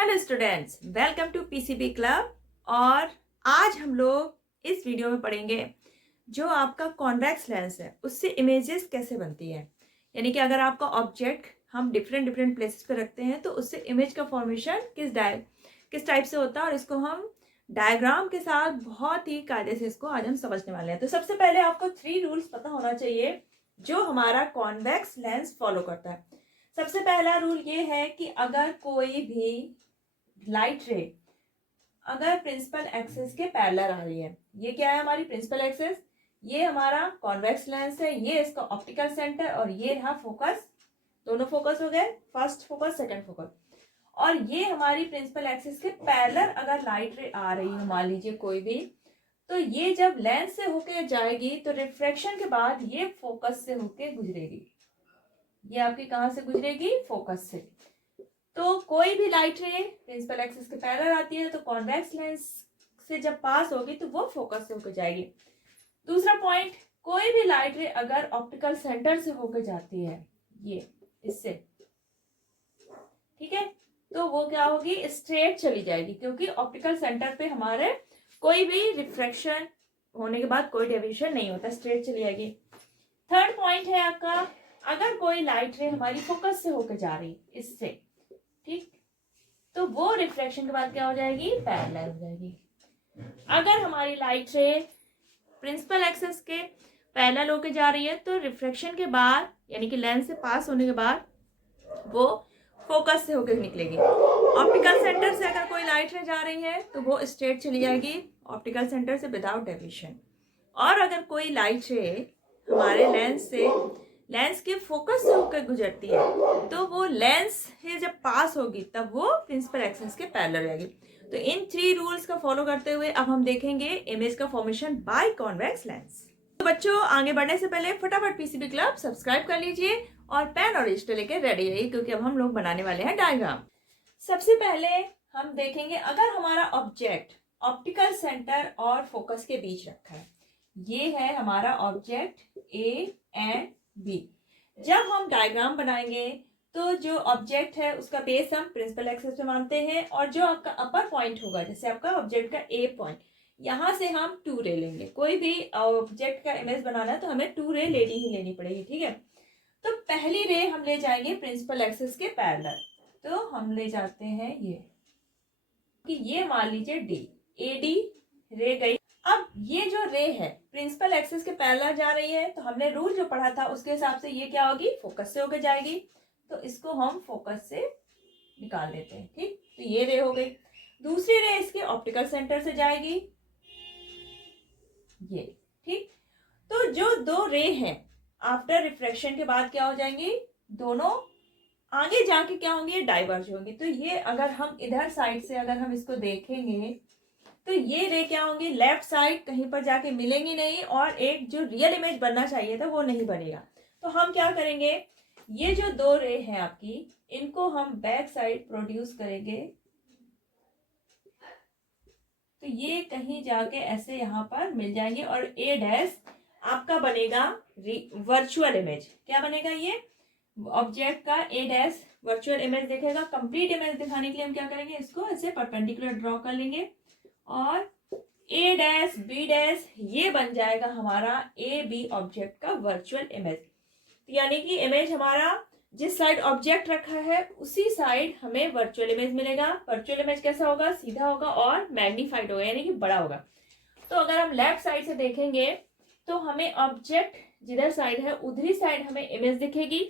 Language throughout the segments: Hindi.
Hello students, welcome to PCB club. और आज हम लोग इस वीडियो में पढ़ेंगे जो आपका कॉन्वेक्स लेंस है उससे इमेजेस कैसे बनती है। यानी कि अगर आपका ऑब्जेक्ट हम डिफरेंट डिफरेंट प्लेसेस पे रखते हैं तो उससे इमेज का फॉर्मेशन किस टाइप से होता है, और इसको हम डायग्राम के साथ बहुत ही कायदे से इसको आज हम समझने वाले हैं। तो सबसे पहले आपको 3 रूल्स पता होना चाहिए जो हमारा कॉन्वेक्स लेंस फॉलो करता है। सबसे पहला रूल ये है कि अगर कोई भी लाइट रे अगर प्रिंसिपल एक्सिस के पैरेलल आ रही है, ये क्या है हमारी प्रिंसिपल एक्सिस, ये हमारा कॉन्वेक्स लेंस है, ये इसका ऑप्टिकल सेंटर और ये रहा फोकस। दोनों फोकस हो गए, फर्स्ट फोकस सेकंड फोकस। और ये हमारी प्रिंसिपल एक्सिस के पैरेलल अगर लाइट रे आ रही है, मान लीजिए कोई भी, तो ये जब लेंस से होके जाएगी तो रिफ्रैक्शन के बाद ये फोकस से होके गुजरेगी। ये आपकी कहां से गुजरेगी? फोकस से। तो कोई भी लाइट रे प्रिंसिपल एक्सिस के पैरेलल आती है तो कॉन्वेक्स लेंस से जब पास होगी तो वो फोकस से होकर जाएगी। दूसरा पॉइंट, कोई भी लाइट रे अगर ऑप्टिकल सेंटर से होकर जाती है, ये इससे, ठीक है, तो वो क्या होगी? स्ट्रेट चली जाएगी, क्योंकि ऑप्टिकल सेंटर पे हमारे कोई भी रिफ्रैक्शन होने के बाद कोई डेविएशन नहीं होता, स्ट्रेट चली जाएगी। थर्ड पॉइंट है आपका, अगर कोई लाइट रे हमारी फोकस से होकर जा रही इससे, ठीक, तो वो रिफ्रैक्शन के बाद क्या हो जाएगी? पैरेलल हो जाएगी। अगर हमारी लाइट रे प्रिंसिपल एक्सिस के पैरेलल होके जा रही है तो रिफ्रैक्शन के बाद, यानी कि लेंस से पास होने के बाद, वो फोकस से होकर निकलेगी। ऑप्टिकल सेंटर से अगर कोई लाइट रे जा रही है तो वो स्ट्रेट चली जाएगी ऑप्टिकल सेंटर से विदाउट डेविएशन। और अगर कोई लाइट रे हमारे लेंस के फोकस से होकर गुजरती है तो वो लेंस से जब पास होगी तब वो प्रिंसिपल एक्सिस के पैरेलल रहेगी। तो इन 3 रूल्स का फॉलो करते हुए अब हम देखेंगे इमेज का फॉर्मेशन बाय कॉन्वेक्स लेंस। तो बच्चों, आगे बढ़ने से पहले फटाफट पीसीबी क्लब सब्सक्राइब कर लीजिए और पेन और रजिस्टर लेकर रेडी रहिए, क्योंकि अब हम लोग बनाने वाले हैं डायग्राम। सबसे पहले हम देखेंगे, अगर हमारा ऑब्जेक्ट ऑप्टिकल सेंटर और फोकस के बीच रखा है, ये है हमारा ऑब्जेक्ट ए एंड बी। जब हम डायग्राम बनाएंगे तो जो ऑब्जेक्ट है उसका बेस हम प्रिंसिपल एक्सिस पे मानते हैं, और जो आपका अपर पॉइंट होगा, जैसे आपका ऑब्जेक्ट का ए पॉइंट, यहाँ से हम 2 रे लेंगे। कोई भी ऑब्जेक्ट का इमेज बनाना है तो हमें 2 रे लेनी पड़ेगी, ठीक है। तो पहली रे हम ले जाएंगे प्रिंसिपल एक्सिस के पैरेलल, तो हम ले जाते हैं ये, कि ये मान लीजिए डी, ए डी रे गई। अब ये जो रे है प्रिंसिपल एक्सिस के पैरेलल जा रही है, तो हमने रूल जो पढ़ा था उसके हिसाब से ये क्या होगी? फोकस से होकर जाएगी, तो इसको हम फोकस से निकाल देते हैं, ठीक। तो ये रे हो गई। दूसरी रे इसके ऑप्टिकल सेंटर से जाएगी, ये, ठीक। तो जो 2 रे हैं आफ्टर रिफ्रैक्शन के बाद क्या हो जाएंगी? दोनों आगे जाके क्या होंगी? डाइवर्ज होंगी। तो ये अगर हम इधर साइड से अगर हम इसको देखेंगे तो ये रे क्या होंगी? लेफ्ट साइड कहीं पर जाके मिलेंगी नहीं, और एक जो रियल इमेज बनना चाहिए था वो नहीं बनेगा। तो हम क्या करेंगे, ये जो 2 रे हैं आपकी, इनको हम बैक साइड प्रोड्यूस करेंगे, तो ये कहीं जाके ऐसे यहाँ पर मिल जाएंगे, और ए डैश आपका बनेगा वर्चुअल इमेज। क्या बनेगा? ये ऑब्जेक्ट का ए डैश वर्चुअल इमेज दिखेगा। कंप्लीट इमेज दिखाने के लिए हम क्या करेंगे, इसको ऐसे परपेंडिकुलर ड्रॉ कर लेंगे, और ए डैश बी डैश ये बन जाएगा हमारा ए बी ऑब्जेक्ट का वर्चुअल इमेज। यानी कि इमेज हमारा जिस साइड ऑब्जेक्ट रखा है उसी साइड हमें वर्चुअल इमेज मिलेगा। वर्चुअल इमेज कैसा होगा? सीधा होगा और मैग्नीफाइड होगा, यानी कि बड़ा होगा। तो अगर हम लेफ्ट साइड से देखेंगे तो हमें ऑब्जेक्ट जिधर साइड है उधरी साइड हमें इमेज दिखेगी,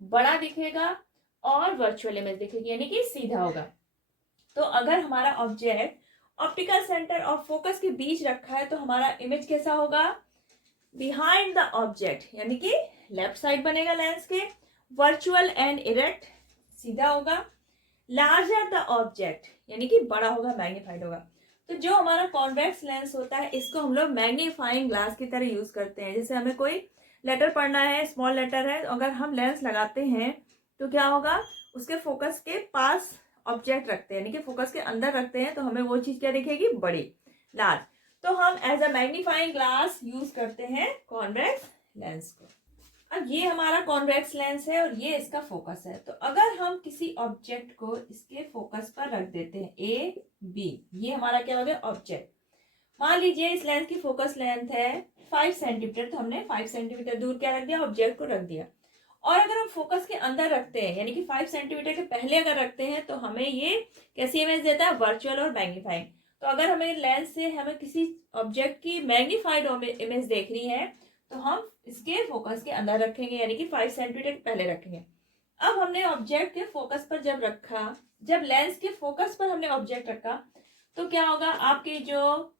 बड़ा दिखेगा और वर्चुअल इमेज दिखेगी, यानी कि सीधा होगा। तो अगर हमारा ऑब्जेक्ट ऑप्टिकल सेंटर और फोकस के बीच रखा है तो हमारा इमेज कैसा होगा? बिहाइंड द ऑब्जेक्ट, यानी कि लेफ्ट साइड बनेगा लेंस के, वर्चुअल एंड इरेक्ट, सीधा होगा। लार्जर द ऑब्जेक्ट, यानी कि बड़ा होगा, मैग्नीफाइड होगा। तो जो हमारा कॉन्वेक्स लेंस होता है इसको हम लोग मैग्नीफाइंग ग्लास की तरह यूज करते हैं। जैसे हमें कोई लेटर पढ़ना है, स्मॉल लेटर है, अगर हम लेंस लगाते हैं तो क्या होगा? उसके फोकस के पास ऑब्जेक्ट रखते हैं, यानी कि फोकस के अंदर रखते हैं, तो हमें वो चीज क्या दिखेगी? बड़ी, लार्ज। तो हम as a magnifying glass use करते हैं कॉन्वेक्स लेंस को। अब ये हमारा कॉन्वेक्स लेंस है और ये इसका फोकस है। तो अगर हम किसी ऑब्जेक्ट को इसके फोकस पर रख देते हैं ए बी, ये हमारा क्या हो गया ऑब्जेक्ट। मान लीजिए इस लेंस की फोकस लेंथ है 5 सेंटीमीटर, तो हमने 5 सेंटीमीटर दूर क्या रख दिया, ऑब्जेक्ट को रख दिया। और अगर हम फोकस के अंदर रखते हैं यानी कि 5 सेंटीमीटर के पहले अगर रखते हैं तो हमें ये कैसी इमेज देता है, वर्चुअल और मैग्नीफाइड। तो अगर हमें लेंस से हमें किसी ऑब्जेक्ट की मैग्नीफाइड इमेज देखनी है तो हम इसके फोकस के अंदर रखेंगे यानी कि 5 सेंटीमीटर पहले रखेंगे। अब हमने ऑब्जेक्ट के फोकस पर जब रखा, जब लेंस के फोकस पर हमने ऑब्जेक्ट रखा तो क्या होगा, आपकी जो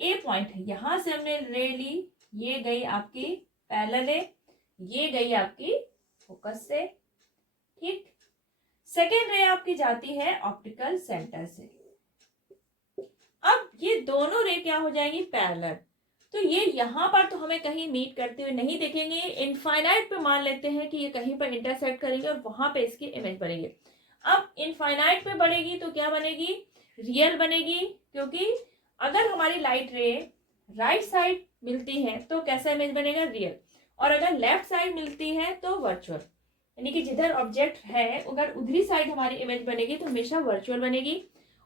ए पॉइंट है यहां से हमने रे ली, ये गई आपकी पैरेलल रे, ये गई आपकी फोकस से, ठीक। सेकेंड रे आपकी जाती है ऑप्टिकल सेंटर से। अब ये दोनों रे क्या हो जाएंगी, पैरेलल। तो ये यहाँ पर तो हमें कहीं मीट करते हुए नहीं दिखेंगे, इनफाइनाइट पे मान लेते हैं कि ये कहीं पर इंटरसेक्ट करेंगे और वहां पे इसकी इमेज बनेगी। अब इनफाइनाइट पे बढ़ेगी तो क्या बनेगी, रियल बनेगी, क्योंकि अगर हमारी लाइट रे राइट साइड मिलती है तो कैसा इमेज बनेगा, रियल। और अगर लेफ्ट साइड मिलती है तो वर्चुअल, यानी कि जिधर ऑब्जेक्ट है अगर उधरी साइड हमारी इमेज बनेगी तो हमेशा वर्चुअल बनेगी,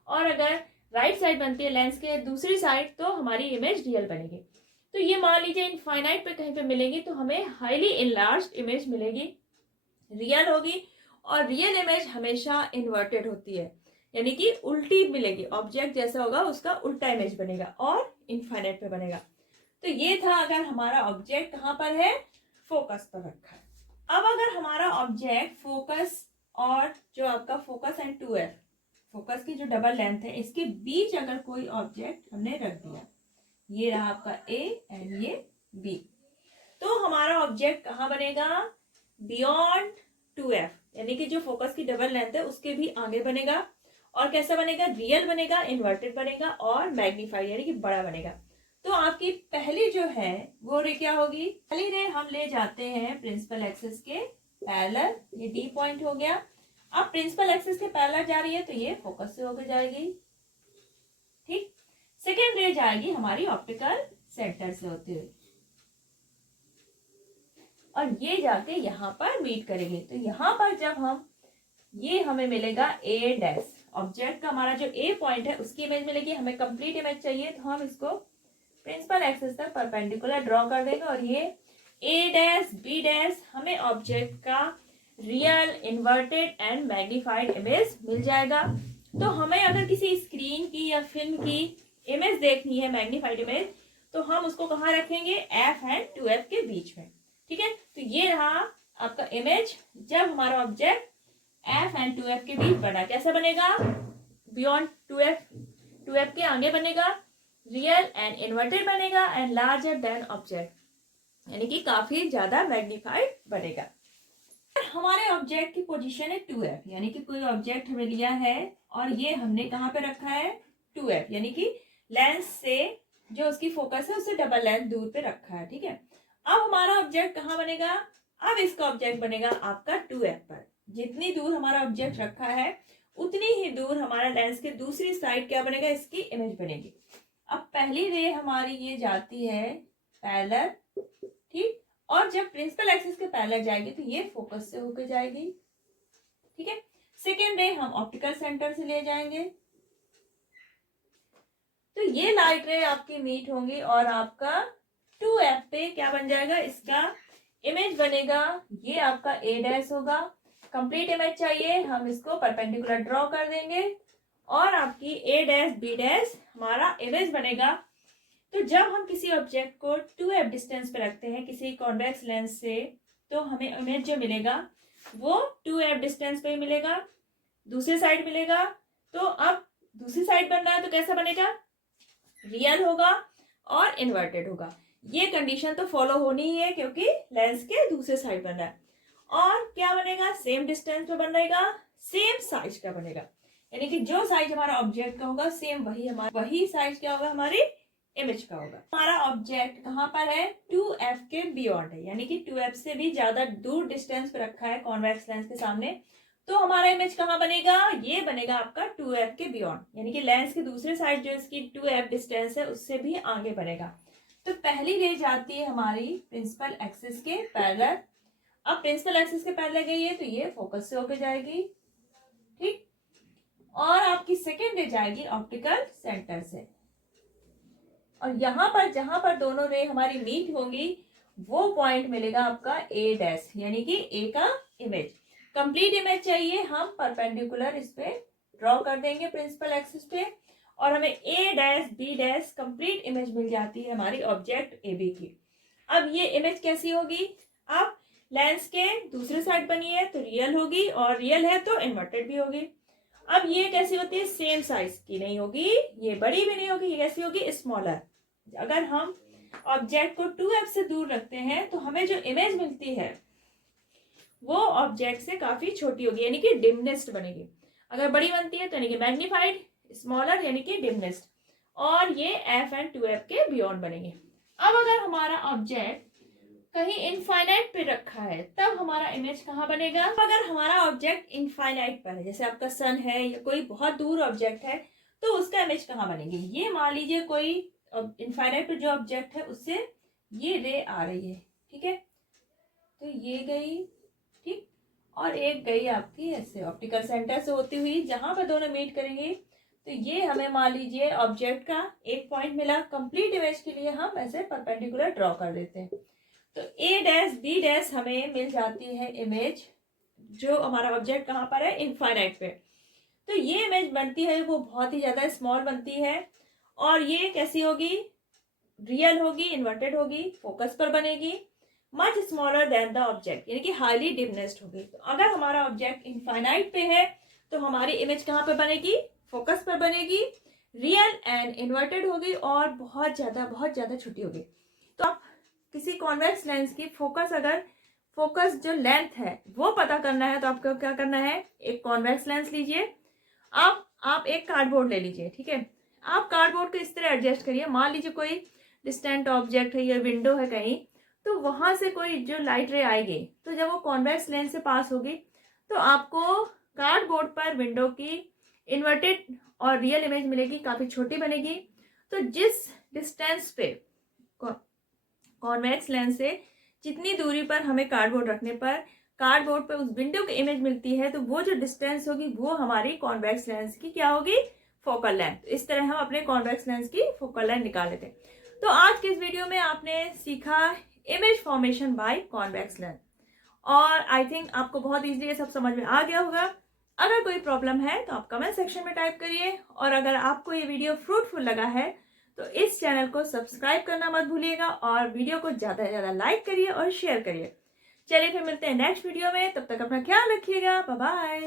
और अगर राइट साइड बनती है लेंस के दूसरी साइड तो हमारी इमेज रियल बनेगी। तो ये मान लीजिए इनफाइनाइट पे कहीं पे मिलेगी तो हमें हाईली इनलार्ज्ड इमेज मिलेगी, रियल होगी। और रियल इमेज हमेशा इन्वर्टेड होती है, यानी कि उल्टी मिलेगी, ऑब्जेक्ट जैसा होगा उसका उल्टा इमेज बनेगा और इनफाइनाइट पे बनेगा। तो ये था अगर हमारा ऑब्जेक्ट कहाँ पर है, फोकस पर रखा है। अब अगर हमारा ऑब्जेक्ट फोकस और जो आपका फोकस एंड 2f, फोकस की जो डबल लेंथ है इसके बीच अगर कोई ऑब्जेक्ट हमने रख दिया, ये रहा आपका ए एंड ये बी, तो हमारा ऑब्जेक्ट कहाँ बनेगा, बियॉन्ड 2f, यानी कि जो फोकस की डबल लेंथ है उसके भी आगे बनेगा। और कैसा बनेगा, रियल बनेगा, इन्वर्टेड बनेगा और मैग्नीफाइड यानी कि बड़ा बनेगा। तो आपकी पहली जो है वो रे क्या होगी, पहली रे हम ले जाते हैं प्रिंसिपल एक्सिस के पैरेलल, ये डी पॉइंट हो गया। अब प्रिंसिपल एक्सिस के पैरेलल जा रही है तो ये फोकस से होकर जाएगी, ठीक। सेकेंड रे जाएगी हमारी ऑप्टिकल सेंटर से होते हुए और ये जाके यहाँ पर मीट करेंगे। तो यहाँ पर जब हम ये हमें मिलेगा ए डैश, ऑब्जेक्ट का हमारा जो ए पॉइंट है उसकी इमेज मिलेगी। हमें कंप्लीट इमेज चाहिए तो हम इसको प्रिंसिपल एक्सिस तक परपेंडिकुलर ड्रॉ कर देंगे और ये ए डैश बी डैश हमें ऑब्जेक्ट का real, inverted and magnified image मिल जाएगा। तो हमें अगर किसी स्क्रीन की या फिल्म की इमेज देखनी है, मैग्नीफाइड इमेज, तो हम उसको कहाँ रखेंगे, एफ एंड 2f के बीच में, ठीक है। तो ये रहा आपका इमेज जब हमारा ऑब्जेक्ट एफ एंड 2f के बीच बना, कैसा बनेगा, बियॉन्ड 2f के आगे बनेगा, रियल एंड इन्वर्टेड बनेगा एंड लार्जर देन ऑब्जेक्ट, यानी कि काफी ज्यादा मैग्नीफाइड बनेगा। हमारे ऑब्जेक्ट की पोजीशन है 2f, यानी कि कोई ऑब्जेक्ट हमें लिया है और ये हमने कहाँ पे रखा है, 2f, यानी कि लेंस से जो उसकी फोकस है उससे डबल लेंथ दूर पे रखा है, ठीक है। अब हमारा ऑब्जेक्ट कहाँ बनेगा, अब इसका ऑब्जेक्ट बनेगा आपका 2f पर। जितनी दूर हमारा ऑब्जेक्ट रखा है उतनी ही दूर हमारा लेंस के दूसरी साइड क्या बनेगा, इसकी इमेज बनेगी। अब पहली रे हमारी ये जाती है पैरेलल, ठीक, और जब प्रिंसिपल एक्सिस के पैरेलल जाएगी तो ये फोकस से होकर जाएगी, ठीक है। सेकेंड रे हम ऑप्टिकल सेंटर से ले जाएंगे तो ये लाइट रे आपकी मीट होंगी और आपका 2f पे क्या बन जाएगा, इसका इमेज बनेगा, ये आपका ए डैश होगा। कंप्लीट इमेज चाहिए, हम इसको परपेंडिकुलर ड्रॉ कर देंगे और आपकी ए डैश बी डैश हमारा इमेज बनेगा। तो जब हम किसी ऑब्जेक्ट को 2f डिस्टेंस पे रखते हैं किसी कॉन्वेक्स लेंस से, तो हमें इमेज जो मिलेगा वो 2f डिस्टेंस पे मिलेगा, दूसरी साइड मिलेगा। तो अब दूसरी साइड बन रहा है तो कैसा बनेगा, रियल होगा और इन्वर्टेड होगा। ये कंडीशन तो फॉलो होनी ही है क्योंकि लेंस के दूसरे साइड बन रहा है। और क्या बनेगा, सेम डिस्टेंस पे बन रहेगा, सेम साइज का बनेगा, यानी कि जो साइज हमारा ऑब्जेक्ट का होगा सेम वही साइज क्या होगा, हमारी इमेज का होगा। हमारा ऑब्जेक्ट कहाँ पर है, 2f के बियॉन्ड है, यानी कि 2f से भी ज्यादा दूर डिस्टेंस पे रखा है कॉन्वेक्स लेंस के सामने। तो हमारा इमेज कहाँ बनेगा, ये बनेगा आपका 2f के बियॉन्ड, यानी कि लेंस की दूसरी साइड जो इसकी 2f डिस्टेंस है उससे भी आगे बनेगा। तो पहली रे जाती है हमारी प्रिंसिपल एक्सिस के पैरेलल। अब प्रिंसिपल एक्सिस के पैरेलल गई है तो ये फोकस से होकर जाएगी, ठीक। और आपकी सेकेंड रे जाएगी ऑप्टिकल सेंटर से, और यहां पर जहां पर दोनों रे हमारी मीट होंगी वो पॉइंट मिलेगा आपका ए डैश, यानी कि ए का इमेज। कंप्लीट इमेज चाहिए, हम परपेंडिकुलर इस पे ड्रॉ कर देंगे प्रिंसिपल एक्सिस पे, और हमें A dash B dash complete image मिल जाती है हमारी ऑब्जेक्ट ए बी की। अब ये इमेज कैसी होगी, अब लेंस के दूसरे साइड बनी है तो रियल होगी, और रियल है तो इन्वर्टेड भी होगी। अब ये कैसी होती है, सेम साइज की नहीं होगी, ये बड़ी भी नहीं होगी, ये कैसी होगी, स्मॉलर। अगर हम ऑब्जेक्ट को 2f से दूर रखते हैं तो हमें जो इमेज मिलती है वो ऑब्जेक्ट से काफी छोटी होगी, यानी कि डिमनेस्ट बनेगी। अगर बड़ी बनती है तो यानी कि मैग्नीफाइड, स्मॉलर यानी कि डिमनेस्ट, और ये f एंड 2f के बियॉन्ड बनेंगे। अब अगर हमारा ऑब्जेक्ट कहीं इनफाइनाइट पे रखा है तब हमारा इमेज कहाँ बनेगा। अगर हमारा ऑब्जेक्ट इनफाइनाइट पर है, जैसे आपका सन है या कोई बहुत दूर ऑब्जेक्ट है, तो उसका इमेज कहाँ बनेगी। ये मान लीजिए कोई इनफाइनाइट पे जो ऑब्जेक्ट है उससे ये रे आ रही है, ठीक है, तो ये गई, ठीक, और एक गई आपकी ऐसे ऑप्टिकल सेंटर से होती हुई, जहां पर दोनों मीट करेंगे तो ये हमें मान लीजिए ऑब्जेक्ट का एक पॉइंट मिला। कंप्लीट इमेज के लिए हम ऐसे परपेंडिकुलर ड्रॉ कर देते हैं, तो ए डैश बी डैश हमें मिल जाती है इमेज, जो हमारा ऑब्जेक्ट कहाँ पर है, इनफाइनाइट पे। तो ये इमेज बनती है वो बहुत ही ज्यादा स्मॉल बनती है, और ये कैसी होगी, रियल होगी, इन्वर्टेड होगी, फोकस पर बनेगी, much smaller than the object, यानी कि हाईली डिमनेस्ड होगी। तो अगर हमारा ऑब्जेक्ट इनफाइनाइट पे है तो हमारी इमेज कहाँ पे बनेगी, फोकस पर बनेगी, रियल एंड इन्वर्टेड होगी, और बहुत ज्यादा छोटी होगी। तो आप किसी कॉन्वेक्स लेंस की फोकस जो लेंथ है वो पता करना है तो आपको क्या करना है, एक कॉन्वेक्स लेंस लीजिए, आप एक कार्डबोर्ड ले लीजिए, ठीक है। आप कार्डबोर्ड को इस तरह एडजस्ट करिए, मान लीजिए कोई डिस्टेंट ऑब्जेक्ट है या विंडो है कहीं, तो वहां से कोई जो लाइट रे आएगी तो जब वो कॉन्वेक्स लेंस से पास होगी तो आपको कार्डबोर्ड पर विंडो की इन्वर्टेड और रियल इमेज मिलेगी, काफी छोटी बनेगी। तो जिस डिस्टेंस पे कॉन्वेक्स लेंस से जितनी दूरी पर हमें कार्डबोर्ड रखने पर कार्डबोर्ड पर उस विंडो की इमेज मिलती है, तो वो जो डिस्टेंस होगी वो हमारी कॉन्वेक्स लेंस की क्या होगी, फोकल लेंथ। इस तरह हम अपने कॉन्वेक्स लेंस की फोकल लेंथ निकाल लेते हैं। तो आज के इस वीडियो में आपने सीखा image formation by convex lens, और आई थिंक आपको बहुत इजीली ये सब समझ में आ गया होगा। अगर कोई प्रॉब्लम है तो आप कमेंट सेक्शन में टाइप करिए, और अगर आपको ये वीडियो फ्रूटफुल लगा है तो इस चैनल को सब्सक्राइब करना मत भूलिएगा, और वीडियो को ज्यादा से ज्यादा लाइक करिए और शेयर करिए। चलिए फिर मिलते हैं नेक्स्ट वीडियो में, तब तक अपना ख्याल रखिएगा, बाय बाय।